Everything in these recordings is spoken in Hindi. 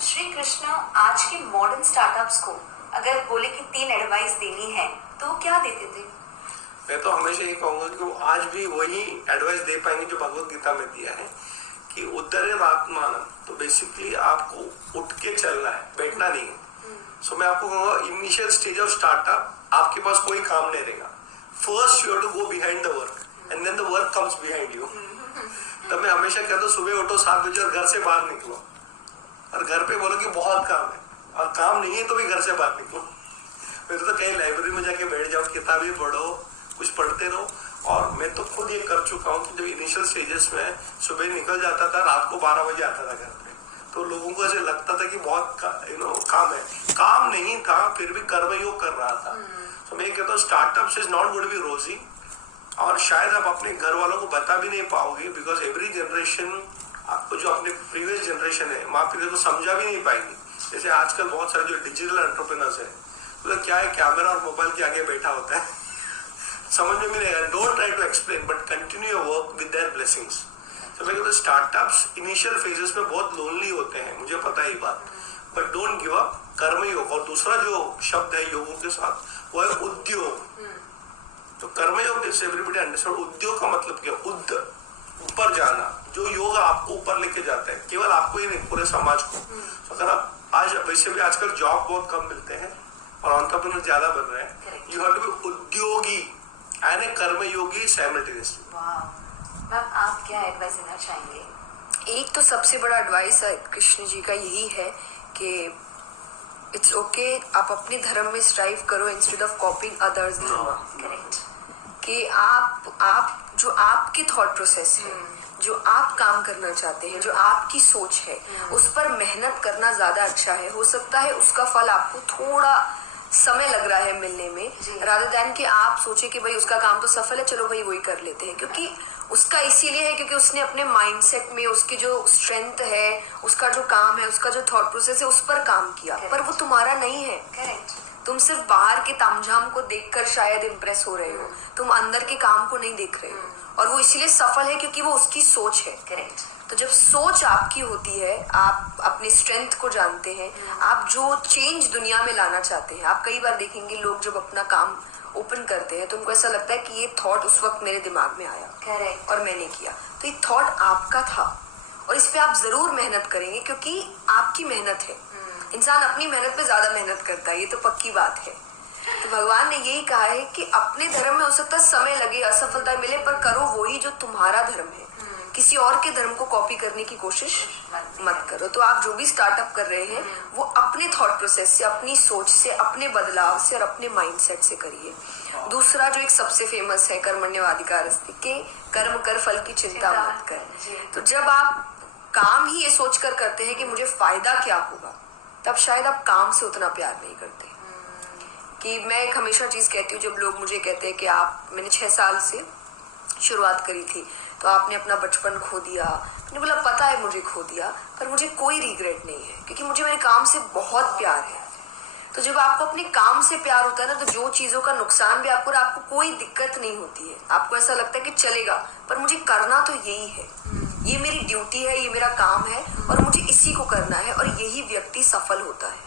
श्री कृष्ण आज के मॉडर्न स्टार्टअप्स को अगर बोले कि 3 एडवाइस देनी है तो क्या देते थे? मैं तो हमेशा ये कहूंगा कि वो आज भी वही एडवाइस दे पाएंगे जो भगवत गीता में दिया है कि उद्धरे आत्मानम। तो बेसिकली आपको उठ के चलना है, बैठना नहीं है। सो मैं आपको कहूंगा इनिशियल स्टेज ऑफ स्टार्टअप आपके पास कोई काम नहीं रहेगा। First you have to go behind the work and then the work comes behind you. तब मैं हमेशा कहता हूँ सुबह उठो 7 बजे और घर से बाहर निकलो, और घर पे बोलो कि बहुत काम है, और काम नहीं है तो भी घर से बाहर निकलो। फिर तो कहीं लाइब्रेरी में जाके बैठ जाओ, किताबें पढ़ो, कुछ पढ़ते रहो। और मैं तो खुद ये कर चुका हूँ कि जब इनिशियल स्टेजेस में सुबह निकल जाता था, रात को 12 बजे आता था घर पे, तो लोगों को ऐसे लगता था कि बहुत काम है। काम नहीं था, फिर भी कर्मयोग कर रहा था। तो मैं कहता हूँ startups is not going to be rosy, और शायद आप अपने घर वालों को बता भी नहीं पाओगे, बिकॉज एवरी जनरेशन आपको जो अपने प्रीवियस जनरेशन है माँ पिता को समझा भी नहीं पाएगी। जैसे आजकल बहुत सारे जो डिजिटल एंटरप्रेन्योर्स है, तो क्या है, कैमरा और मोबाइल के आगे बैठा होता है, समझ में नहीं आएगा। Don't try to explain but continue your work with their blessings. तो मैं कहता हूँ स्टार्टअप्स इनिशियल फेजेस में बहुत लोनली होते हैं, मुझे पता है ये बात, बट डोंट गिव अप। कर्मयोग, और दूसरा जो शब्द है योगों के साथ वो है उद्योग। तो कर्मयोग जैसे एवरीबॉडी अंडरस्टैंड, उद्योग का मतलब क्या? उद्ध, ऊपर जाना। जो योग आपको ऊपर लेके जाता है, केवल आपको ही नहीं, पूरे समाज को। तो अगर आप आज, वैसे भी आजकल जॉब बहुत कम मिलते हैं और एंटरप्रेन्योर ज्यादा बन रहे हैं, यू हैव टू बी उद्योगी and A Karmayogi simultaneously. Ma'am आप क्या एडवाइस देना चाहेंगे? एक तो सबसे बड़ा एडवाइस कृष्ण जी का यही है कि इट्स ओके, आप अपने धर्म में स्ट्राइव करो इंस्टेड ऑफ कॉपिंग अदर्स धर्म। करेक्ट। कि आप जो आपकी थॉट प्रोसेस है, जो आप काम करना चाहते हैं, जो आपकी सोच है, उस पर मेहनत करना ज्यादा अच्छा है। हो सकता है उसका फल आपको थोड़ा समय लग रहा है मिलने में, रादर देन कि आप सोचे कि भाई उसका काम तो सफल है, चलो भाई वही कर लेते हैं। क्योंकि उसका इसीलिए है क्योंकि उसने अपने माइंडसेट में उसकी जो स्ट्रेंथ है, उसका जो काम है, उसका जो थॉट प्रोसेस है, उस पर काम किया। पर वो तुम्हारा नहीं है। करेक्ट। तुम सिर्फ बाहर के तामझाम को देखकर शायद इम्प्रेस हो रहे हो, तुम अंदर के काम को नहीं देख रहे हो। और वो इसीलिए सफल है क्योंकि वो उसकी सोच है। करेक्ट। तो जब सोच आपकी होती है, आप अपनी स्ट्रेंथ को जानते हैं, आप जो चेंज दुनिया में लाना चाहते हैं। आप कई बार देखेंगे लोग जब अपना काम ओपन करते हैं तो उनको ऐसा लगता है कि ये थॉट उस वक्त मेरे दिमाग में आया। करेक्ट। और मैंने किया, तो ये थॉट आपका था और इस पे आप जरूर मेहनत करेंगे क्योंकि आपकी मेहनत है। इंसान अपनी मेहनत पे ज्यादा मेहनत करता है, ये तो पक्की बात है। तो भगवान ने यही कहा है कि अपने धर्म में हो सकता है समय लगे, असफलता मिले, पर करो वही जो तुम्हारा धर्म है। किसी और के धर्म को कॉपी करने की कोशिश मत करो। तो आप जो भी स्टार्टअप कर रहे हैं वो अपने थॉट प्रोसेस से, अपनी सोच से, अपने बदलाव से और अपने माइंडसेट से करिए। दूसरा जो एक सबसे फेमस है कर्मण्येवाधिकारस्ते, के कर्म कर फल की चिंता मत कर। तो जब आप काम ही ये सोचकर करते हैं कि मुझे फायदा क्या होगा, तब शायद आप काम से उतना प्यार नहीं करते। कि मैं एक हमेशा चीज कहती हूँ, जब लोग मुझे कहते हैं कि मैंने 6 साल से शुरुआत करी थी तो आपने अपना बचपन खो दिया, मैंने बोला पता है मुझे खो दिया, पर मुझे कोई रिग्रेट नहीं है क्योंकि मुझे मेरे काम से बहुत प्यार है। तो जब आपको अपने काम से प्यार होता है ना, तो जो चीजों का नुकसान भी आपको कोई दिक्कत नहीं होती है। आपको ऐसा लगता है कि चलेगा, पर मुझे करना तो यही है, ये मेरी ड्यूटी है, ये मेरा काम है और मुझे इसी को करना है। और यही व्यक्ति सफल होता है।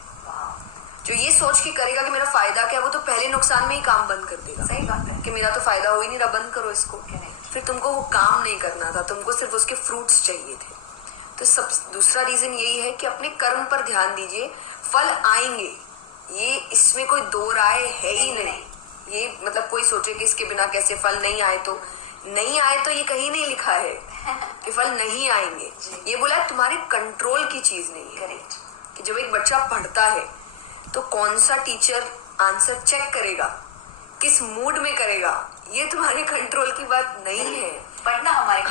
जो ये सोच के करेगा कि मेरा फायदा क्या, वो तो पहले नुकसान में ही काम बंद कर देगा। सही बात है कि मेरा तो फायदा हो ही नहीं रहा, बंद करो इसको। फिर तुमको वो काम नहीं करना था, तुमको सिर्फ उसके फ्रूट्स चाहिए थे। तो दूसरा रीजन यही है कि अपने कर्म पर ध्यान दीजिए, फल आएंगे, ये इसमें कोई दो राय है ही नहीं। ये मतलब कोई सोचे कि इसके बिना कैसे फल नहीं आए, तो नहीं आए तो ये कहीं नहीं लिखा है कि फल नहीं आएंगे। ये बोला तुम्हारे कंट्रोल की चीज नहीं है। कि जब एक बच्चा पढ़ता है तो कौन सा टीचर आंसर चेक करेगा, किस मूड में करेगा, ये तुम्हारे कंट्रोल की बात नहीं है। पढ़ना हमारे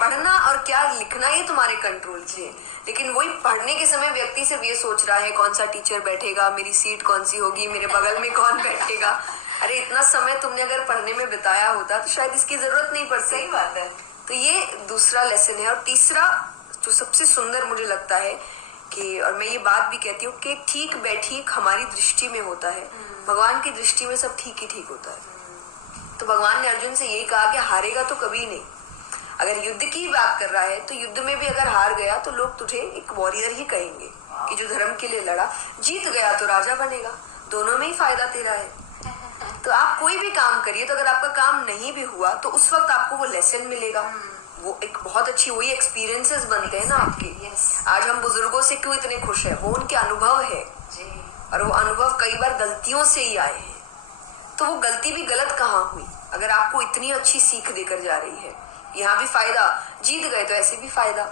पढ़ना और क्या लिखना ये तुम्हारे कंट्रोल की है। लेकिन वही पढ़ने के समय व्यक्ति सिर्फ ये सोच रहा है कौन सा टीचर बैठेगा, मेरी सीट कौन सी होगी, मेरे बगल में कौन बैठेगा। अरे इतना समय तुमने अगर पढ़ने में बिताया होता तो शायद इसकी जरूरत नहीं पड़ती। सही बात है। तो ये दूसरा लेसन है। और तीसरा जो सबसे सुंदर मुझे लगता है कि, और मैं ये बात भी कहती हूँ कि ठीक बैठीक हमारी दृष्टि में होता है, भगवान की दृष्टि में सब ठीक ही ठीक होता है। तो भगवान ने अर्जुन से यही कहा कि हारेगा तो कभी नहीं। अगर युद्ध की बात कर रहा है तो युद्ध में भी अगर हार गया तो लोग तुझे एक वॉरियर ही कहेंगे कि जो धर्म के लिए लड़ा। जीत गया तो राजा बनेगा, दोनों में ही फायदा तेरा है। तो आप कोई भी काम करिए, तो अगर आपका काम नहीं भी हुआ तो उस वक्त आपको वो लेसन मिलेगा, वो एक बहुत अच्छी वही एक्सपीरियंसेस बनते हैं ना आपके। आज हम बुजुर्गों से क्यों इतने खुश हैं, वो उनके अनुभव है और वो अनुभव कई बार गलतियों से ही आए हैं। तो वो गलती भी गलत कहाँ हुई अगर आपको इतनी अच्छी सीख देकर जा रही है। यहाँ भी फायदा, जीत गए तो ऐसे भी फायदा।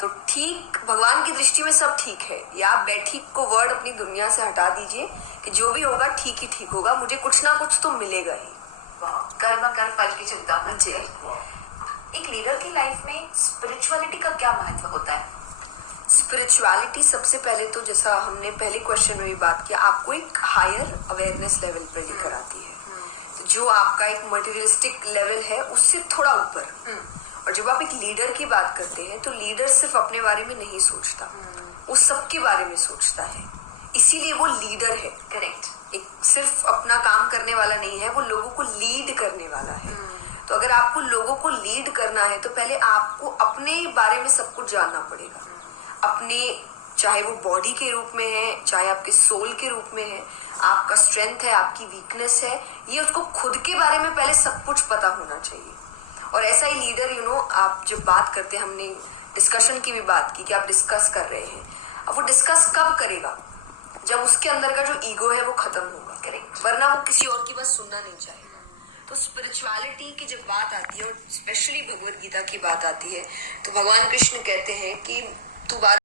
तो ठीक भगवान की दृष्टि में सब ठीक है। या आप बैठीक को वर्ड अपनी दुनिया से हटा दीजिए कि जो भी होगा ठीक ही ठीक होगा, मुझे कुछ ना कुछ तो मिलेगा ही। कर्म कर फल की चिंता मत करिए। एक लीडर की लाइफ में स्पिरिचुअलिटी का क्या महत्व होता है? स्पिरिचुअलिटी सबसे पहले तो, जैसा हमने पहले क्वेश्चन में भी बात किया, आपको एक हायर अवेयरनेस लेवल पर लेकर आती है, जो आपका एक मटेरियलिस्टिक लेवल है उससे थोड़ा ऊपर। और जब आप एक लीडर की बात करते हैं तो लीडर सिर्फ अपने बारे में नहीं सोचता, वो सबके बारे में सोचता है, इसीलिए वो लीडर है। करेक्ट। एक सिर्फ अपना काम करने वाला नहीं है, वो लोगों को लीड करने वाला है। तो अगर आपको लोगों को लीड करना है तो पहले आपको अपने बारे में सब कुछ जानना पड़ेगा। अपने, चाहे वो बॉडी के रूप में है, चाहे आपके सोल के रूप में है, आपका स्ट्रेंथ है, आपकी वीकनेस है, ये उसको खुद के बारे में पहले सब कुछ पता होना चाहिए। और ऐसा ही लीडर, आप जब बात करते हैं, हमने डिस्कशन की भी बात की कि आप डिस्कस कर रहे हैं, अब वो डिस्कस कब करेगा? जब उसके अंदर का जो ईगो है वो खत्म होगा। करेक्ट। वरना वो किसी और की बात सुनना नहीं चाहेगा। तो स्पिरिचुअलिटी की जब बात आती है और स्पेशली भगवत गीता की बात आती है तो भगवान कृष्ण कहते हैं कि तू